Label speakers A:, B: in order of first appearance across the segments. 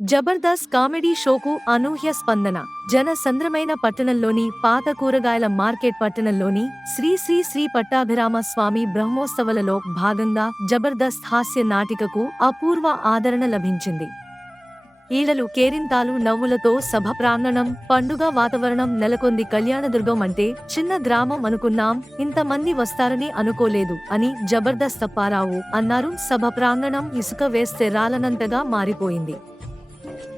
A: Jabardasth comedy షోకు అనూహ్య స్పందన. జన సంద్రమైన పట్టణంలోని పాత కూరగాయల మార్కెట్ పట్టణంలోని శ్రీ శ్రీ శ్రీ పట్టాభిరామ స్వామి బ్రహ్మోత్సవాలలో భాగంగా జబర్దస్త్ హాస్య నాటికకు అపూర్వ ఆదరణ లభించింది. ఈలలు కేరింతాలు నవ్వులతో సభ ప్రాంగణం పండుగ వాతావరణం నెలకొంది కళ్యాణదుర్గం అంటే చిన్న గ్రామం అనుకున్నాం ఇంతమంది వస్తారని అనుకోలేదు అని జబర్దస్త్ అప్పారావు అన్నారు. సభ ప్రాంగణం ఇసుక వేస్తే రాలనంతగా మారిపోయింది.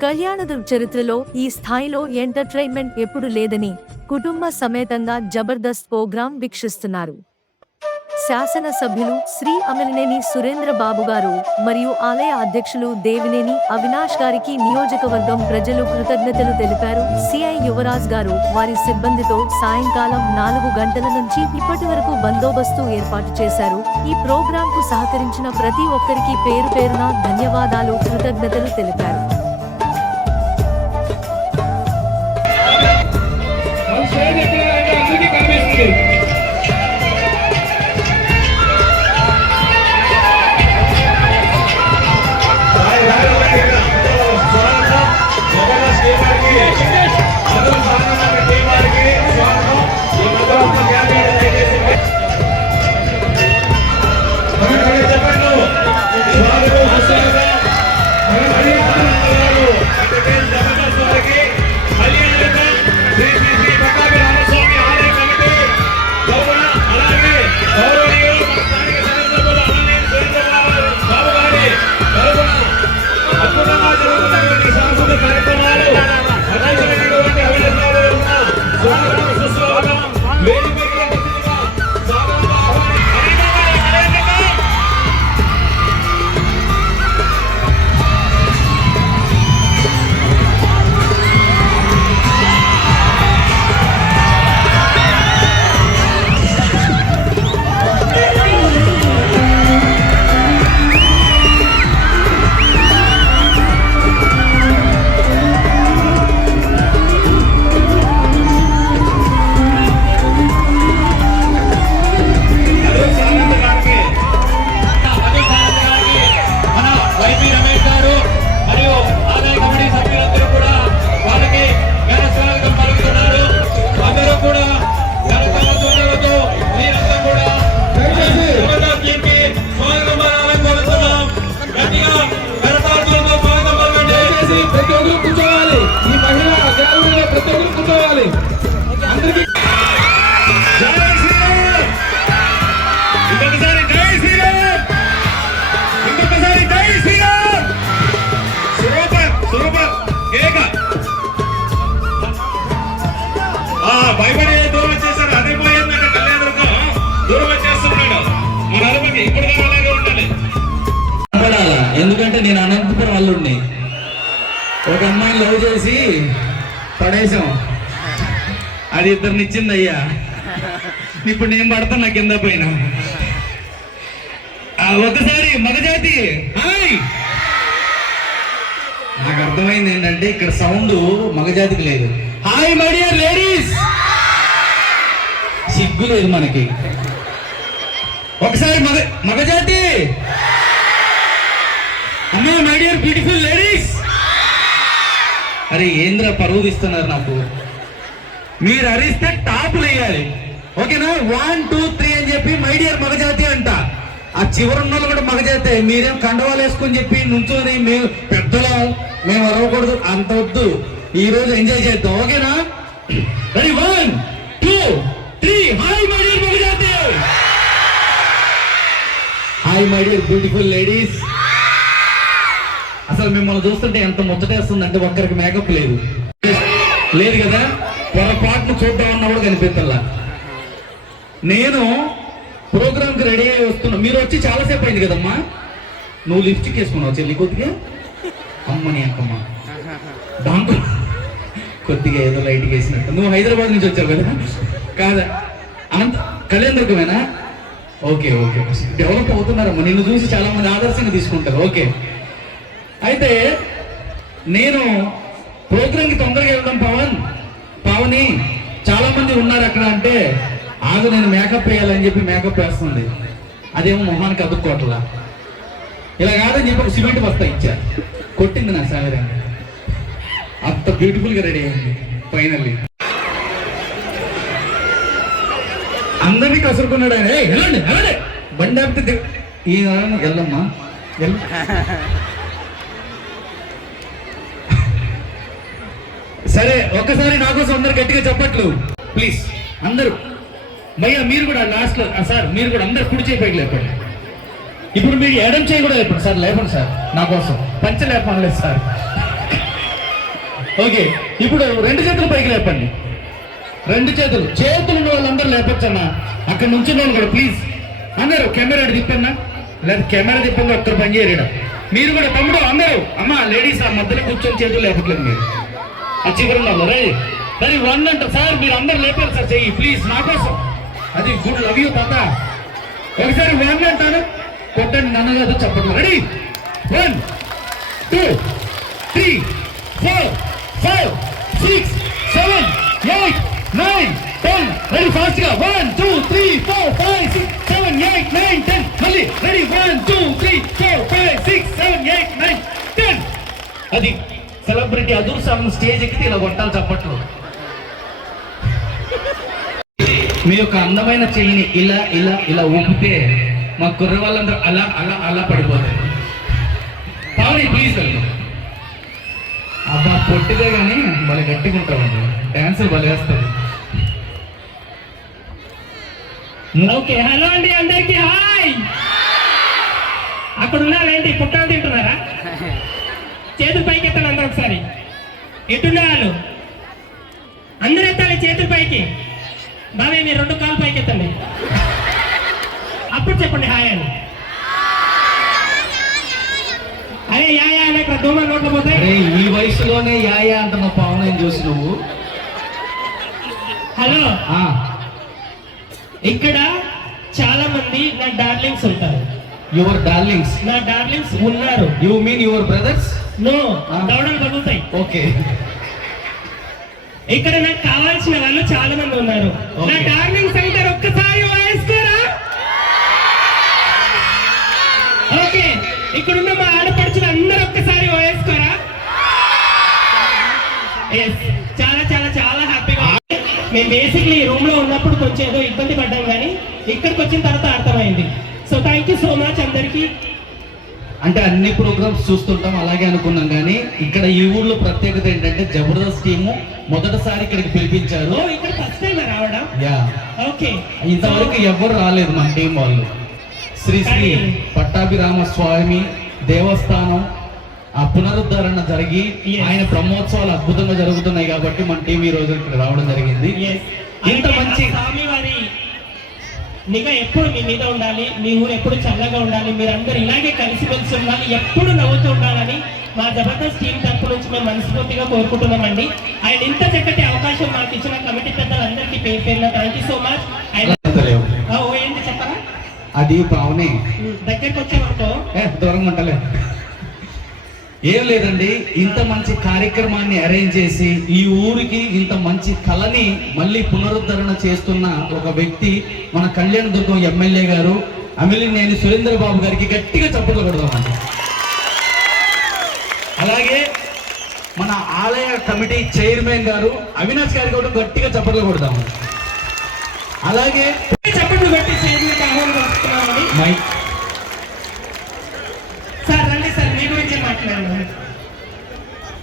A: కళ్యాణదుర్గ్ చరిత్రలో ఈ స్థాయిలో ఎంటర్టైన్మెంట్ ఎప్పుడు లేదని కుటుంబ సమేతంగా జబర్దస్త్ ప్రోగ్రాం వీక్షిస్తున్నారు. శాసనసభ్యులు శ్రీ అమలినేని సురేంద్ర బాబు గారు మరియు ఆలయ అధ్యక్షులు దేవినేని అవినాష్ గారికి నియోజకవర్గం ప్రజలు కృతజ్ఞతలు తెలిపారు. సిఐ యువరాజ్ గారు వారి సిబ్బందితో సాయంకాలం నాలుగు గంటల నుంచి ఇప్పటి వరకు బందోబస్తు ఏర్పాటు చేశారు. ఈ ప్రోగ్రాం కు సహకరించిన ప్రతి ఒక్కరికి పేరు పేరున ధన్యవాదాలు కృతజ్ఞతలు తెలిపారు.
B: అందరికీ
C: ఇచ్చింది అయ్యా ఇప్పుడు నేను పడుతున్నా కింద పైన ఆ, ఒకసారి మగజాతి హాయ్! నాకు అర్థమైంది ఏంటంటే ఇక్కడ సౌండ్ మగజాతికి లేదు. Hi my dear ladies! సిగ్గు లేదు మనకి. ఒకసారి మగ మగజాతి! అమ్మా మై డియర్ బ్యూటిఫుల్ లేడీస్! అరే ఏంద్ర పరువు ఇస్తున్నారు నాకు? మీరు అరిస్తే టాపులు వేయాలి ఓకేనా? వన్ టూ త్రీ అని చెప్పి మై డియర్ మగజాతి అంట. ఆ చివరి ఉన్న వాళ్ళు కూడా మగజాతే. మీరేం కండవాలు వేసుకొని చెప్పి నుంచొని మేము పెద్దలు మేము అరవకూడదు అంత వద్దు. ఈ రోజు ఎంజాయ్ చేద్దాం. ఓకేనా? Ready one two three hi my dear మగజాతి. Hi my dear beautiful ladies అసలు మిమ్మల్ని చూస్తుంటే ఎంత ముచ్చటేస్తుంది అంటే ఒక్కరికి మేకప్ లేదు. లేదు కదా? పొరపాటును చూద్దాం అన్నా కూడా కనిపించల్లా నేను ప్రోగ్రామ్కి రెడీ అయ్యి వస్తున్నా. మీరు వచ్చి చాలాసేపు అయింది కదమ్మా? నువ్వు లిప్స్టిక్ వేసుకున్నావు చెల్లి కొద్దిగా? అమ్మని అక్కమ్మ. దాంతో కొద్దిగా ఏదో లైట్గా వేసినట్టు. నువ్వు హైదరాబాద్ నుంచి వచ్చావు కదా? కాదా? అనంత కళ్యాణదుర్గమేనా? Okay okay. డెవలప్ అవుతున్నారమ్మా. నిన్ను చూసి చాలా మంది ఆదర్శంగా తీసుకుంటారు. ఓకే. అయితే నేను ప్రోగ్రామ్కి తొందరగా వెళ్దాం పవన్. పావని చాలా మంది ఉన్నారు అక్కడ అంటే ఆగు నేను మేకప్ వేయాలని చెప్పి మేకప్ వేస్తుంది. అదేమో మొహానికి అదుక్కోవట్లా ఇలా కాదని చెప్పి ఒక సిమెంట్ బస్తా ఇచ్చారు. కొట్టింది నా సాగరాన్ని అంత బ్యూటిఫుల్గా రెడీ అయింది ఫైనల్లీ. అందరినీ కసురుకున్నాడు ఆయన. వెళ్ళండి వెళ్ళండి. బండి ఆపితే ఈ వెళ్ళమ్మా. వెళ్ళు సరే ఒక్కసారి నా కోసం అందరు గట్టిగా చెప్పట్లు. ప్లీజ్ అందరూ. భయ్యా మీరు కూడా లాస్ట్లో సార్ మీరు కూడా అందరు కుడి చేయి పైకి లేపండి. ఇప్పుడు మీరు ఎడం చేయి కూడా లేపండి సార్ లేపండి సార్ నా కోసం. పంచ లేపనలేదు సార్. ఓకే ఇప్పుడు రెండు చేతులు పైకి లేపండి. రెండు చేతులు. చేతులు ఉన్న వాళ్ళందరూ లేపొచ్చమ్మా. అక్కడ నుంచి నేను కూడా ప్లీజ్ అందరూ కెమెరా తిప్పన్నా లేదా కెమెరా తిప్పంగా ఒక్కరు పని చేయలేడు మీరు కూడా తమ్ముడు అందరూ. అమ్మా లేడీస్ ఆ మధ్యలో కూర్చొని చేతులు లేపట్లేదు మీరు. ఆ రే. మరి వన్ అంట సార్ మీరు అందరు లేపారు సార్ చెయ్యి. ప్లీజ్ నా కోసం. అది గుడ్ లవ్ యూ తాత. ఒకసారి వన్ అంటాను. కొట్టండి నన్ను కాదు చెప్పండి. Ready? One two three four five six seven eight nine ten. Ready ఫాస్ట్గా one two three four five six seven eight nine ten. మళ్ళీ. Ready? One two three four five six seven eight nine ten. అది celebrity అదూర్ song stage ఎక్కితే ఇలా కొట్టాలి చప్పట్లు. మీ యొక్క అందమైన చెయ్యిని ఇలా ఇలా ఇలా ఊపితే మా కుర్ర వాళ్ళందరూ అలా అలా అలా పడిపోతారు. పావని ప్లీజ్ అబ్బా పొట్టిదే కానీ భలే గట్టిగా ఉంటామండి డ్యాన్స్ భలే
D: ఓకే హలో అండి అందరికి హాయ్. అక్కడ ఉన్నారేంటి పుట్టాలు తింటున్నారా? చేతులు పైకి ఎత్తండి అందరూ ఒకసారి. ఎట్టున్న వాళ్ళు అందరూ ఎత్తాలి చేతులు పైకి. బాబాయ్ మీరు రెండు కాలు పైకి ఎత్తండి. అప్పుడు చెప్పండి హాయ్ అని. అరే యా యా అని ఇక్కడ దోమ నోట్లో పోతాయి.
C: ఈ వయసులోనే యాయా అంటున్న పావన చూసి నువ్వు.
D: హలో.
C: ఆ,
D: ఇక్కడ చాలా మంది నా డార్లింగ్స్ ఉంటారు.
C: యువర్ డార్లింగ్స్
D: నా డార్లింగ్స్ ఉన్నారు.
C: You mean your brothers Ah.
D: దవడలు తగులుతాయి.
C: ఓకే
D: ఇక్కడ నాకు కావాల్సిన వాళ్ళు చాలా మంది ఉన్నారు. నా డార్లింగ్స్ అంటారు ఒక్కసారి వేసుకోరా ఓకే ఇక్కడున్న మా ఆడపడుచులు అందరూ ఒక్కసారి వేసుకోరా ఎస్ చాలా చాలా చాలా హ్యాపీగా. మేము బేసిక్లీ రూమ్లో ఉన్నప్పుడు కొంచెం ఏదో ఇబ్బంది పడ్డాం కానీ ఇక్కడికి వచ్చిన తర్వాత అర్థమైంది. So thank you so much అందరికీ.
C: అంటే అన్ని ప్రోగ్రామ్స్ చూస్తుంటాం అలాగే అనుకున్నాం కానీ ఇక్కడ ఈ ఊర్లో ప్రత్యేకత ఏంటంటే జబర్దస్త్ టీము మొదటిసారి ఇక్కడికి పిలిపించారు.
D: ఓ ఇక్కడ ఫస్ట్ టైం రావడం?
C: యా.
D: ఓకే.
C: ఇంతవరకు ఎవరు రాలేదు మన టీం వాళ్ళు. శ్రీ శ్రీ పట్టాభిరామ స్వామి దేవస్థానం ఆ పునరుద్ధరణ జరిగి. ఆయన బ్రహ్మోత్సవాలు అద్భుతంగా జరుగుతున్నాయి కాబట్టి మన టీం ఈ రోజు ఇక్కడ రావడం జరిగింది. ఇంత మంచి
D: ఆ స్వామి వారి నిఘా ఎప్పుడు మీ మీద ఉండాలి మీ ఊరు ఎప్పుడు చల్లగా ఉండాలి మీరందరూ ఇలాగే కలిసిమెలిసి ఉండాలి ఎప్పుడు నవ్వుతూ ఉండాలని మా జబర్దస్త్ టీం తరపు నుంచి మేము మనస్ఫూర్తిగా కోరుకుంటున్నామండి. అండ్ ఇంత చక్కటి అవకాశం మాకు ఇచ్చిన కమిటీ పెద్దలందరికీ పేరు పేరున థ్యాంక్ యూ సో మచ్. ఓ ఏంటి చెప్పరా?
C: అది పావనే.
D: దగ్గరికి వచ్చామనుకో
C: దూరంగా ఉంటలే. ఏం లేదండి ఇంత మంచి కార్యక్రమాన్ని అరేంజ్ చేసి ఈ ఊరికి ఇంత మంచి కళని మళ్ళీ పునరుద్ధరణ చేస్తున్న ఒక వ్యక్తి మన కళ్యాణ దుర్గం ఎమ్మెల్యే గారు. అమిలినేని సురేంద్ర బాబు గారికి గట్టిగా చప్పట్లు కొడదామండి. అలాగే మన ఆలయ కమిటీ చైర్మన్ గారు అవినాష్ గారికి కూడా గట్టిగా చప్పట్లు కొడదాము అలాగే
D: చేతులకు ఆహ్వానం వస్తున్నామని
C: మైక్
D: సార్ రండి సార్ మీ గురించి మాట్లాడండి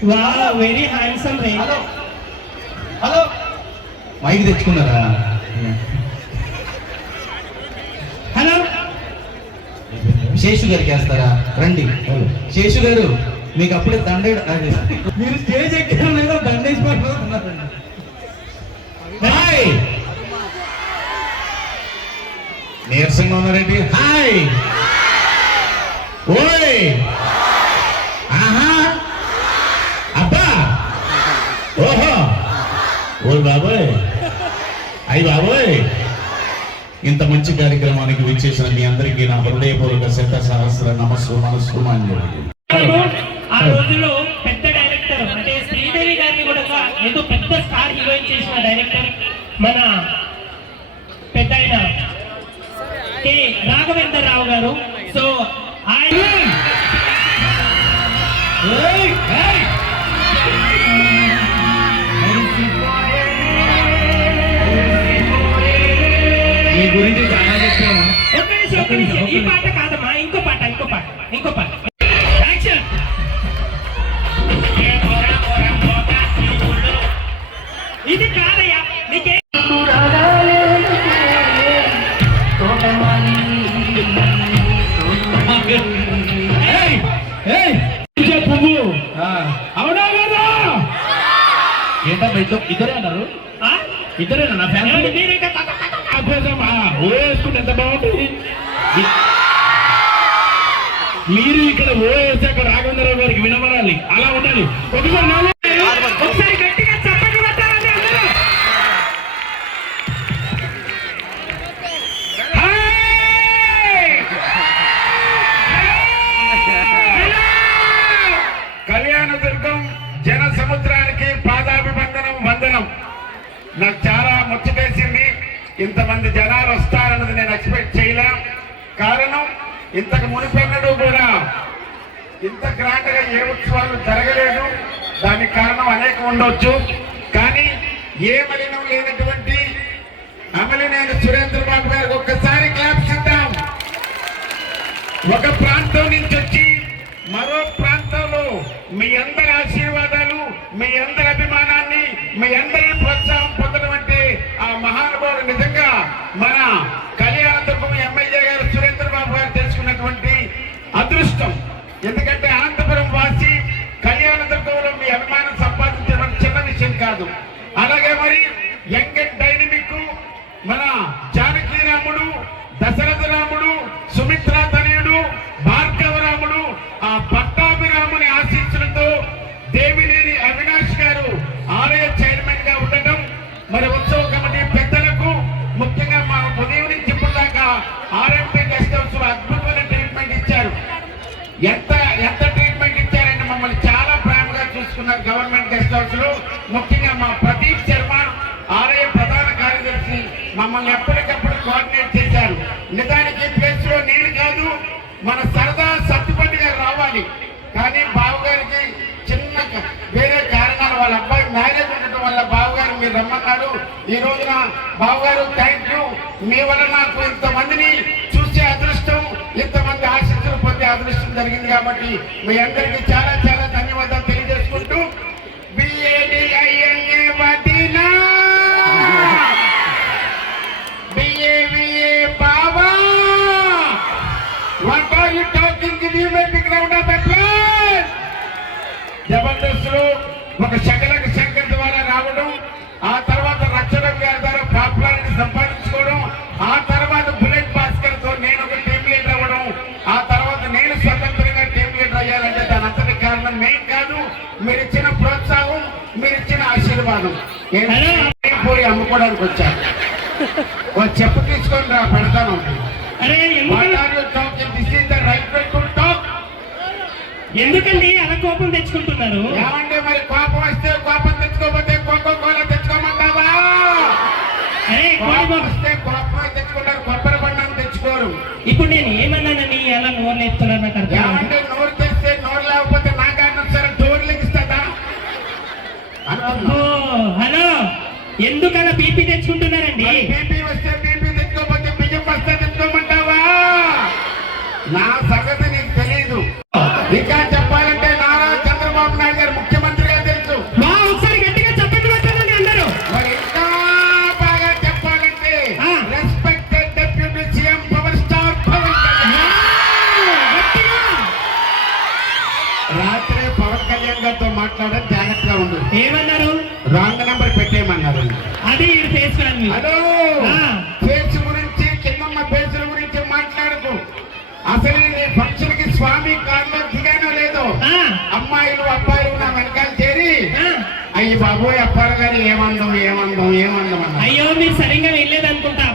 D: వా వెరీ హ్యాండ్సమ్ రే
C: హలో హలో మైక్ తెచ్చుకున్నారా?
D: హలో
C: శేషు గారికి వేస్తారా? రండి. శేషు గారు మీకు అప్పుడే దండ మీరు స్టేజ్ ఎక్కిన లేదా దండేసి హాయ్. నీరసంగా ఉన్నారండి హాయ్. ఓయ్. ఓ బాబోయ్. అయ్యి బాబోయ్. ఇంత మంచి కార్యక్రమానికి విచ్చేసిన మీ అందరికీ నా హృదయపూర్వక శత సహస్ర నమస్సు మనస్సు
D: ఆ రోజులో పెద్ద డైరెక్టర్ అంటే శ్రీదేవి గారిని కూడా ఏదో పెద్ద స్టార్ హీరోయిన్ చేసిన డైరెక్టర్ మన పెద్ద ఆయన కె. రాఘవేంద్ర రావు గారు. సో ఆయన
E: ఇంతమంది జనాలు వస్తారన్నది నేను ఎక్స్పెక్ట్ చేయలే. కారణం ఇంతకు మునిపెన్నడూ కూడా ఇంత గ్రాండ్గా ఏ ఉత్సవాలు జరగలేదు. దానికి కారణం అనేకం ఉండొచ్చు. కానీ ఏ మలినం లేనటువంటి అమలినేని సురేంద్ర బాబు గారికి ఒక్కసారి క్లాప్స్ ఇద్దాం ఒక ప్రాంతం నుంచి వచ్చి మరో ప్రాంతంలో మీ అందరి ఆశీర్వాదాలు మీ అందరి అభిమానాన్ని మీ అందరి ప్రోత్సాహం పొందడం ఆ మహానుభావుడు నిజంగా మన కళ్యాణదుర్గం ఎమ్మెల్యే గారు సురేంద్ర బాబు గారు తెలుసుకున్నటువంటి అదృష్టం. ఎందుకంటే అనంతపురం వాసి కళ్యాణ మీ అభిమానం సంపాదించడం చిన్న విషయం కాదు. అలాగే మరి యంగ్ అండ్ మ్యారేజ్ ఉండటం వల్ల బావగారు మీరు రమ్మన్నారు. ఈ రోజున బావగారు థ్యాంక్ యూ మీ వల్ల నాకు ఇంతమందిని చూసే అదృష్టం ఇంతమంది ఆశీస్సులు పొందే అదృష్టం జరిగింది కాబట్టి మీ అందరికీ చాలా చాలా నేను పోయి అమ్ముకోవడానికి వచ్చాను ఓ చెప్పు తీసుకొని రా పెడతాను.
D: ఎందుకండి అలా కోపం తెచ్చుకుంటున్నారు?
E: ఏమంటే మరి కోపం వస్తే కోపం తెచ్చుకోకపోతే కోకో కోల తెచ్చుకోమంటావా? కోపం
D: కోపం
E: వస్తే కోపం తెచ్చుకుంటారు కొబ్బరి బండం తెచ్చుకోరు.
D: ఇప్పుడు నేను ఏమన్నానని అలా నోరు నేర్చుకున్నారు నాకు అర్థం కాదు.
E: ఏమంటే నోరు తెస్తే నోరు లేకపోతే నా కారణం సరే డోర్లు ఇస్తుందా
D: అబ్బో, హలో ఎందుకలా బీపీ తెచ్చుకుంటున్నారండి
E: బీపీ వస్తే బీపీ తెచ్చుకోకపోతే బియ్యం వస్తే తెచ్చుకోమంటావా? నా సంగతి నీకు తెలియదు ఇంకా చెప్పాలంటే నారా చంద్రబాబు నాయుడు గారు ముఖ్యమంత్రిగా తెలుసు.
D: మా ఒకసారి గట్టిగా కొట్టాలండి అందరూ.
E: మరి ఇంకా బాగా చెప్పాలంటే. Respected deputy CM power star Pawan. రాత్రే పవన్ కళ్యాణ్ గారితో మాట్లాడడం జాగ్రత్తగా ఉండు.
D: ఏమన్నారు?
E: రాంగ్ నంబర్
D: ఆ.
E: ఫేస్ గురించి కిందమ్మ ఫేసుల గురించి మాట్లాడకు. అసలు నీ ఫంక్షన్కి స్వామి కారులో దిగానో లేదో? అమ్మాయిలు అబ్బాయిలు నా వెనకాల చేరి
D: ఆ.
E: అయ్యి బాబోయ్ అప్పారు గారు ఏమందం ఏమందం ఏమందం
D: అయ్యో మీరు సరిగ్గా వెళ్ళలేదనుకుంటా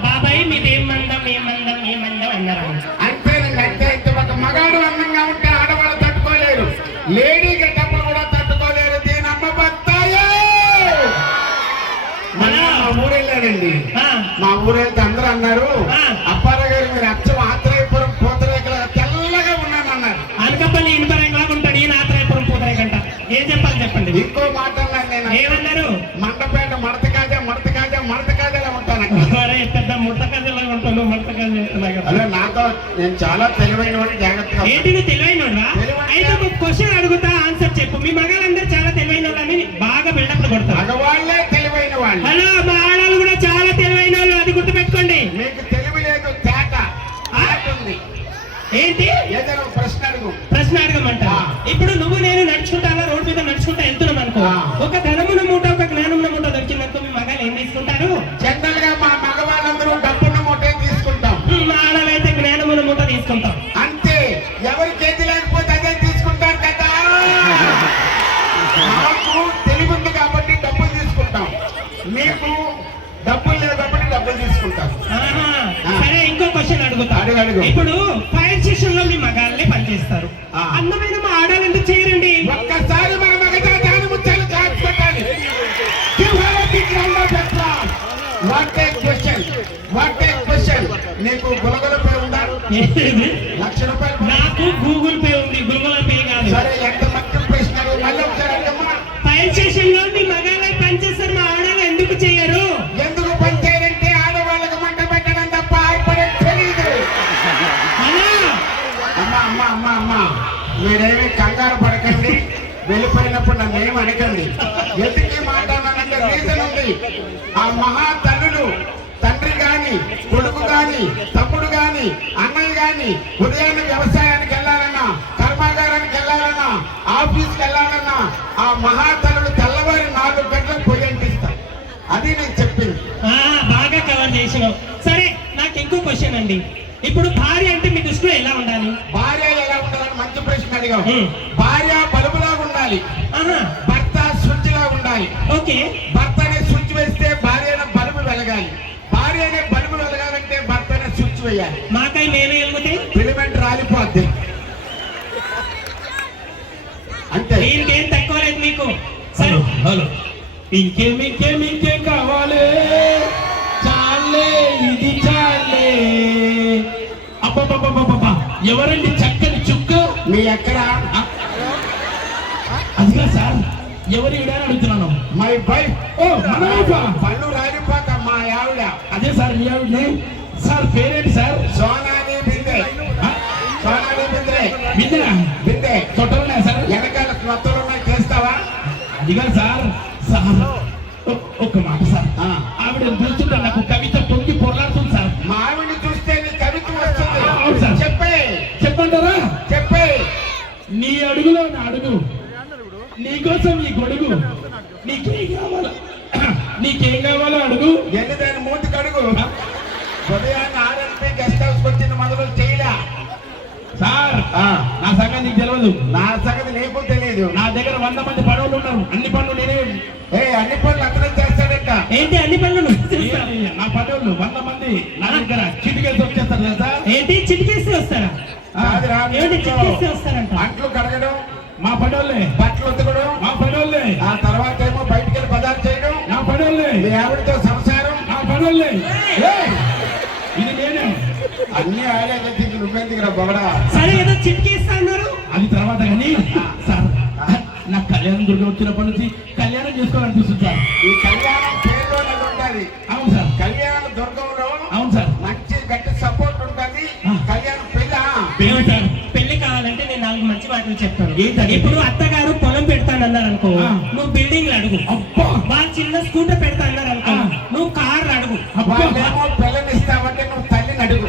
E: నేను చాలా తెలివైన వాడిని జాగ్రత్తగా
D: ఏంటి తెలివైనోడ్రా అయితే ఒక క్వశ్చన్ అడుగుతా. ఇప్పుడు ఫైర్ స్టేషన్లో మీ మగాళ్ళే పనిచేస్తారు. అందమైన
E: వెళ్ళిపోయినప్పుడు నన్ను ఏం అడగండి? ఎందుకు ఈ మాట అన్నానంటే రీజన్ ఉంది. ఆ మహా తల్లులు తండ్రి గాని కొడుకు గాని తమ్ముడు గాని అన్నయ్య గాని ఉదయాన్నే వ్యవసాయానికి వెళ్ళాలన్నా కర్మాగారానికి వెళ్ళాలన్నా ఆఫీస్కి వెళ్ళాలన్నా ఆ మహా తల్లులు తెల్లవారి నాలుగు గంటలకు పొయ్యి అంటిస్తారు అది నేను చెప్పింది.
D: బాగా కవర్ చేసినావు. సరే నాకు ఇంకో క్వశ్చన్ అండి. ఇప్పుడు భార్య అంటే మీ దృష్టిలో ఎలా ఉండాలి?
E: భార్య ఎలా ఉండాలని మంచి ప్రశ్న అడిగావు.
D: హ్మ్.
E: భార్య ఉండాలి. భర్త స్విచ్ లా ఉండాలి.
D: ఓకే.
E: భర్త అనే స్విచ్ వేస్తే భార్య బల్బు వెలగాలి. భార్య అనే బల్బు వెలగాలంటే భర్త అనే స్విచ్ వేయాలి.
D: మాకై మేమే వెలుగుతాయి
E: ఫిలిమెంట్ రాలిపోద్ది. అంతే.
D: దీనికేం తక్కువ లేదు మీకు. సరే.
F: హలో ఇంకేం ఇంకేం ఇంకేం కావాలి? చాలే ఇది చాలే. అబ్బబ్బబ్బబ్బబ్బా. ఎవరండి చక్కని చుక్క?
E: మీ ఎక్కడ?
F: అదిగా సార్. ఎవరు ఈడ అని అడుగుతున్నాను?
E: మై వైఫ్
F: ఓ మన వైఫా?
E: పళ్ళు రాలిపోక మా ఆవిడ.
F: అదే సార్ మీ ఆవిడని? సార్ పేరేంటి సార్?
E: సోనాని బిందె? సోనాని బిందె.
F: విద్యనా
E: బిందె.
F: తొట్టలున్నాయా సార్?
E: వెనకాల స్వత్తలు ఉన్నాయి చేస్తావా
F: అదిగా సార్ సార్. ఒ- ఒక్క మాట సార్.
E: ఆ.
F: ఆవిడ చూస్తుంటే నాకు కవిత పొంగి పొరలాడుతుంది సార్.
E: మా ఆవిడని చూస్తే నీ కవిత్వం వస్తుంది.
F: సార్.
E: చెప్పే.
F: చెప్పంటారా
E: చెప్పే.
F: నీ అడుగులో నా అడుగు. నీకోసం ఈ గొడుగు. నీకేం కావాలో? నీకేం కావాలో అడుగు.
E: ఎన్ని దాని మూతి కడుగు ఉదయాన్నే ఆర్ఎల్పి గెస్ట్ హౌస్ వచ్చిన మొదలు చేయలే.
F: సార్
E: ఆ,
F: నా సంగతి నీకు తెలియదు
E: నా సంగతి నీకు తెలియదు
F: నా దగ్గర వంద మంది పడవలు ఉన్నారు. అన్ని పనులు నేనే
E: ఏ అన్ని పనులు అతనే చేస్తాడట?
D: ఏంటి అన్ని పనులు
F: నా పడవలు వంద మంది నా దగ్గర చిటికేసి వచ్చేస్తారు తెలుసా?
D: ఏంటి? చిటికేసి వస్తారా?
E: అంట్లు కడగడం
F: మా పడవలే
E: బట్టలు ఉతకడం
F: మా పడవలే
E: ఆ తర్వాత ఏమో బయటికి వెళ్ళి పదార్థం చేయడం.
F: నా పడవలే
E: మీ ఆవిడతో సంసారం.
F: నా ఏయ్, ఇది నేనే.
E: అన్ని ఆడే నువ్వెందుకు రా బొగడా?
D: సరే ఏదో చిటికేస్తా అన్నారు
F: అది తర్వాత కానీ సార్ నాకు కళ్యాణం దుర్గ వచ్చినప్పటి నుంచి కళ్యాణం చేసుకోవాలనిపిస్తుంది సార్.
E: ఈ కళ్యాణం పేరులోనే ఉంటది.
F: అవును సార్.
E: కళ్యాణ దుర్గంలో
D: మాటలు చెప్తాను
F: ఏంటది?
D: ఇప్పుడు అత్తగారు పొలం పెడతానన్నారు అనుకో. నువ్వు బిల్డింగ్ అడుగు.
F: అబ్బా!
D: వాళ్ళు చిన్న స్కూటర్ పెడతా అన్నారు అనుకో. నువ్వు కార్ అడుగు.
E: పిల్లని ఇస్తామంటే నువ్వు తల్లిని అడుగు.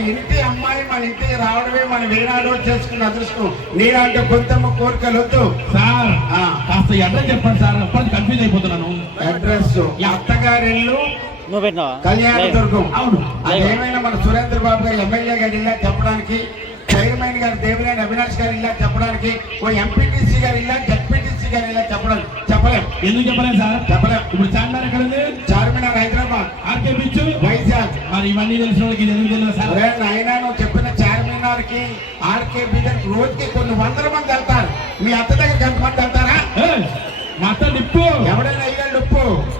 E: ఇంటి అమ్మాయి మన ఇంటికి రావడమే మన వేనాడో చేసుకున్న అదృష్టం. నీలాంటి కొంతమ్మ కోరికలు వద్దు.
F: సార్
E: ఆ.
F: కాస్త అడ్రస్ చెప్పండి సార్. అప్పటి కన్ఫ్యూజ్ అయిపోతున్నాను.
E: అడ్రస్
G: నువ్వు పెట్టినావా?
E: కళ్యాణ దుర్గం.
F: అవును.
E: అదేమైనా మన సురేంద్ర బాబు గారు ఎమ్మెల్యే గారు ఇలా చెప్పడానికి చైర్మన్ గారు దేవినేని అవినాష్ గారు ఇలా చెప్పడానికి ఓ ఎంపీటీసీ గారు ఇలా జడ్పీటీసీ గారు ఇలా చెప్పడం చెప్పలేం.
F: ఎందుకు చెప్పలేదు సార్?
E: చెప్పలేం.
F: ఇప్పుడు చార్మినార్ ఎక్కడ ఉంది?
E: చార్మినార్ హైదరాబాద్.
F: RK beach?
E: వైజాగ్.
F: మరి ఇవన్నీ తెలిసిన వాళ్ళకి ఇది ఎందుకు తెలియదు సార్?
E: నాయనా నువ్వు చెప్పిన చార్మినార్కి ఆర్కే బీదర్ రోజుకి కొన్ని వందల మంది వెళ్తారు. మీ అత్త దగ్గరికి ఎంతమంది వెళ్తారా?
F: మా అత్త నిప్పు.
E: ఎవడైనా అయ్యాడు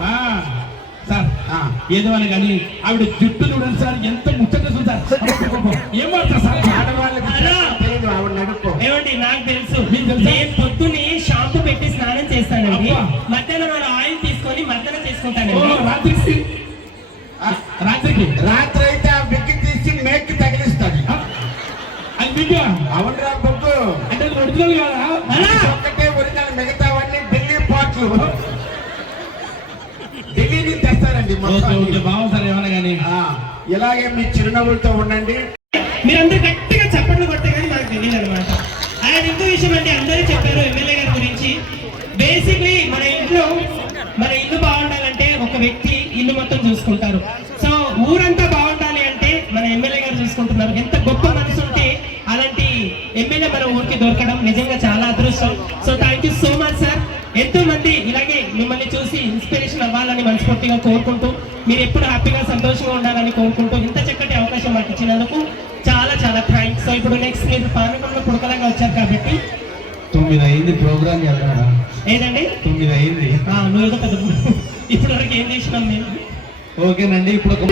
F: ఆ. ఏదో అని కానీ ఆవిడ జుట్టు చూడండి సార్ ఎంత ముచ్చటేస్తుంది సార్. ఏం మాట్లాడు సార్?
D: ఏమండి నాకు తెలుసు? నేను పొద్దున్నే షాంపూ పెట్టి స్నానం చేస్తానండి. మధ్యాహ్నం ఆయిల్ తీసుకొని మధ్యాహ్నం చేసుకుంటానండి.
F: రాత్రికి. ఆ, రాత్రికి.
E: రాత్రి
F: ఏమన్నా కానీ.
E: ఇలాగే మీ చిరునవ్వులతో ఉండండి.
D: మీరందరూ మనస్ఫూర్తిగా కోరుకుంటూ మీరు ఎప్పుడు హ్యాపీగా సంతోషంగా ఉండాలని కోరుకుంటూ ఇంత చక్కటి అవకాశం మాకు ఇచ్చినందుకు చాలా చాలా థ్యాంక్స్ సో ఇప్పుడు నెక్స్ట్ మీరు పానకంలో పుడకలంగా వచ్చారు కాబట్టి.
C: తొమ్మిది అయింది ప్రోగ్రామ్
D: ఏదండి?
C: తొమ్మిది అయింది
D: ఆ, నువ్వు ఏదో పెద్ద ఇప్పటి వరకు ఏం చేసినాం మేము?
C: ఓకేనండి ఇప్పుడు ఒక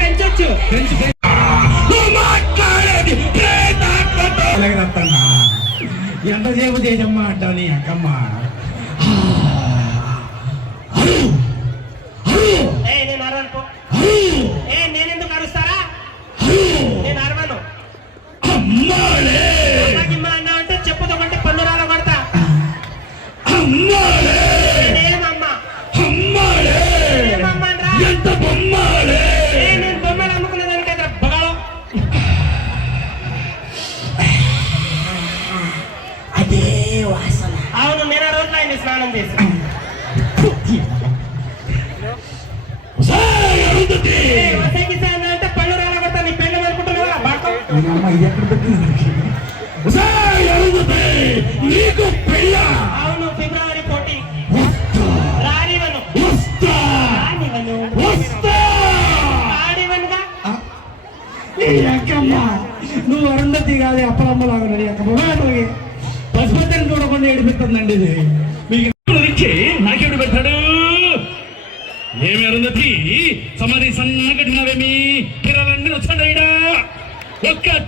D: పెంచొచ్చు.
C: పెంచు,
H: ఎంతసేపు చేసమ్మా అంటాను అక్కమ్మ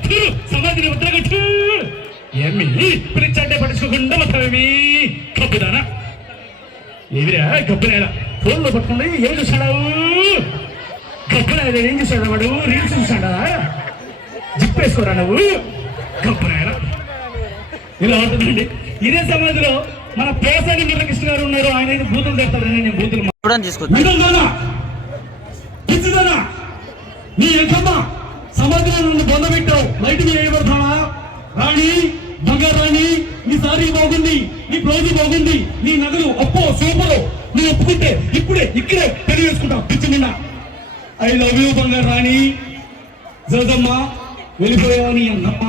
C: తురు సమాధిని ఉత్తరగట్టు ఏమి పిలిచంటే పట్టించుకోకుండా వస్తావేమి కప్పుదానా? ఏమిరా కప్పునేలా ఫోన్లో పట్టుకుంది ఏం చూశాడు కప్పునేలా ఏం చూశాడు వాడు? రీల్స్ చూశాడా? జిప్పేసుకోరా నువ్వు? కప్పునేలా ఇలా ఉంటుందండి. ఇదే సమాధిలో మన పేసాని మురకృష్ణ గారు ఉన్నారు. ఆయన బూతులు తెస్తారని నేను బూతులు
I: తీసుకొచ్చి?
C: నీ ఎంకమ్మ. సమాధిలో నుండి బొందబెట్టావు లైట్ మీద వేయబడతావా రాణి బంగారు రాణి నీ సారీ బాగుంది నీ బ్లౌజ్ బాగుంది నీ నగలు అప్పో సూపరు. నువ్వు ఒప్పుకుంటే ఇప్పుడే ఇక్కడే పెళ్ళి చేసుకుంటావు పిచ్చి నిన్న. ఐ లవ్ యూ బంగారు రాణి. జోజమ్మ వెళ్ళిపోయావా నీ అన్నమ్మ?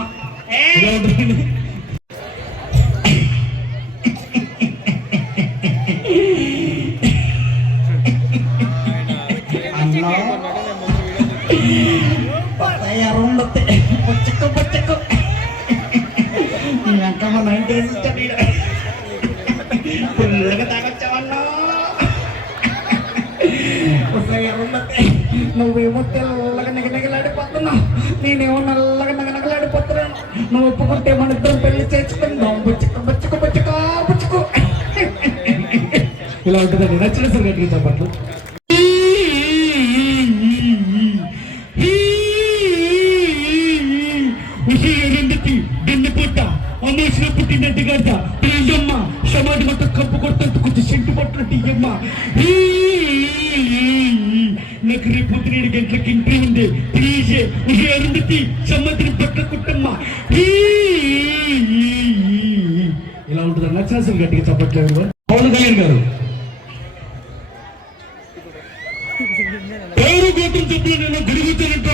H: ఫుల్గా తాగొచ్చావన్నా? పత్తయ్య అరుంధతి నువ్వేమో తెల్లగా నిగనిగలాడిపోతున్నావు నేనేమో నల్లగా నగనగలాడిపోతున్నాను నువ్వు ఒప్పుకుంటే మన ఇద్దరం పెళ్ళి చేసుకుందాం బుచ్చుకు బుచ్చుకు బుచ్చుకో బుచ్చుకు
C: ఇలా ఉంటుందండి నచ్చిన సార్ గట్టిగా చెప్పట్లు ನಗರಿ ಪುತ್ರಿಯರು ಗಂಟಕ್ಕೆ ಇಂಟ್ರಿ ಮುಂದೆ ತಿಳಿಸೆ ಉಗಿ ಅರುಂಧತಿ ಸಮುದ್ರ ಪಕ್ಕ ಕುಟ್ಟಮ್ಮ ఇలా ఉంటుందని నచ్చాల్సిన గట్టిగా చెప్పట్లేదు పవన్ కళ్యాణ్ గారు పేరు గోత్రం చెప్పిన నేను గురిగుచ్చానంట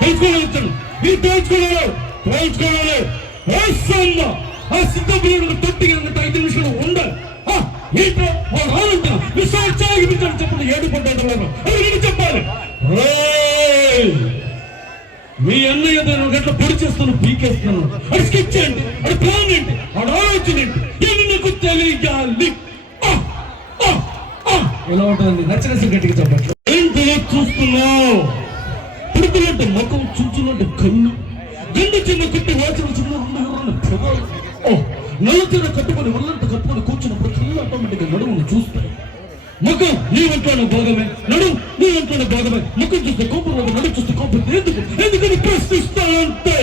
C: తెలుసుకోగలుగుతాను మీరు తెలుసుకోలేదు తెలుసుకోలేదు సిద్ధ తొట్టిగా ఐదు నిమిషాలు ఉండాలి ఆ, ఏంటో వాడు రానంట చెప్పండి. ఏడు పడ్డాడు నేను చెప్పాలి. మీ అన్నయ్య దాని గట్ల పొడి చేస్తాను పీకేస్తాను. అది స్కెచ్ ఏంటి? అది ప్లాన్ ఏంటి? అది ఆలోచన ఏంటి? ఇది తెలియాలి? ఎలా ఉంటుంది నచ్చిన గట్టిగా చెప్పట్లు ఏంటి చూస్తున్నావు? పుడుతున్నట్టు ముఖం చూస్తున్నట్టు కన్ను గండు చిన్న కుట్టి వాచన చిన్న నలుచన కట్టుకుని ఒళ్ళంత కట్టుకుని కూర్చున్నప్పుడు కళ్ళు ఆటోమేటిక్గా నడువును చూస్తాయి ముఖం నీ ఇంట్లోనే భాగమే నడు నీ ఇంట్లోనే భాగమే ముఖం చూస్తే కోపం రాదు నడు చూస్తే కోపం ఎందుకు ఎందుకని ప్రశ్నిస్తానంటే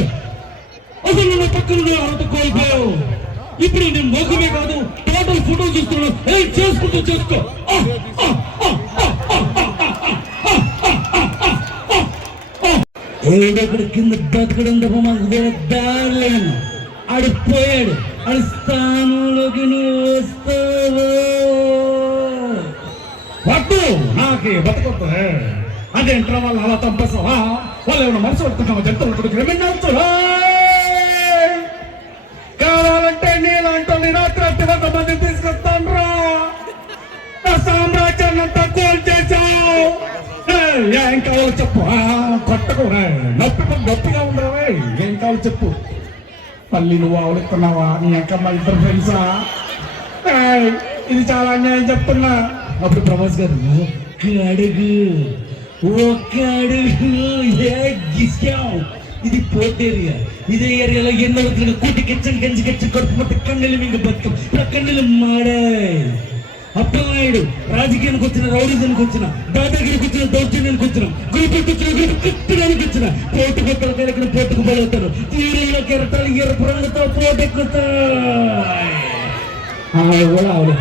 C: అసలు నా పక్కన అర్హత కోల్పోయావు ఇప్పుడు నేను ముఖమే కాదు టోటల్ ఫోటో చూస్తున్నాను ఏం చేసుకుంటూ చేసుకో ఏడక్కడ కింద బతకడం తప్ప మాకు వేరే దారి లేను అడిపోయాడు అస్థానులకి నువ్వు వద్దు నాకే బతకొద్దు అదే ఇంట్లో వాళ్ళు అలా తంపసా వాళ్ళు ఏమైనా మనసు పడుతున్నావా జంతువులు క్రిమినల్స్ కావాలంటే నీలాంటి నిరాకరణ కొంతమంది తీసుకొస్తాను రా నా సామ్రాజ్యాన్ని అంతా కోల్ చేశావు. ఏం కావాలో చెప్పు. కొట్టకు నొప్పి నొప్పిగా ఉండరావే ఏం కావాలో చెప్పు. పల్లి నువ్వు ఆవులుతున్నావా నీ అక్కమ్మ ఇద్దరు ఫ్రెండ్సా ఇది చాలా అన్యాయం చెప్తున్నా. అప్పుడు ప్రభాస్ గారు ఒక్క అడుగు ఒక్క అడుగు ఏ గిస్కావు ఇది పోర్ట్ ఏరియా. ఇదే ఏరియాలో ఎన్నో కూటి కిచ్చని గంజి కిచ్చని కడుపు మొత్తం కన్నెలు మీకు బతుకం ఇప్పుడు కన్నెలు మాడాయి. అప్పలనాయుడు రాజకీయానికి వచ్చిన రౌడిజానికి వచ్చిన దాదాగిరికి వచ్చిన దౌర్జన్యానికి వచ్చిన గ్రూపులకు గురిపెట్టడానికి వచ్చిన పోటు కొత్తల కలిగిన పోటుకు బలవుతారు తీరులో కెరటాలు ఎరుపు రంగుతో పోటెక్కుతాయి. కూడా ఆవిడ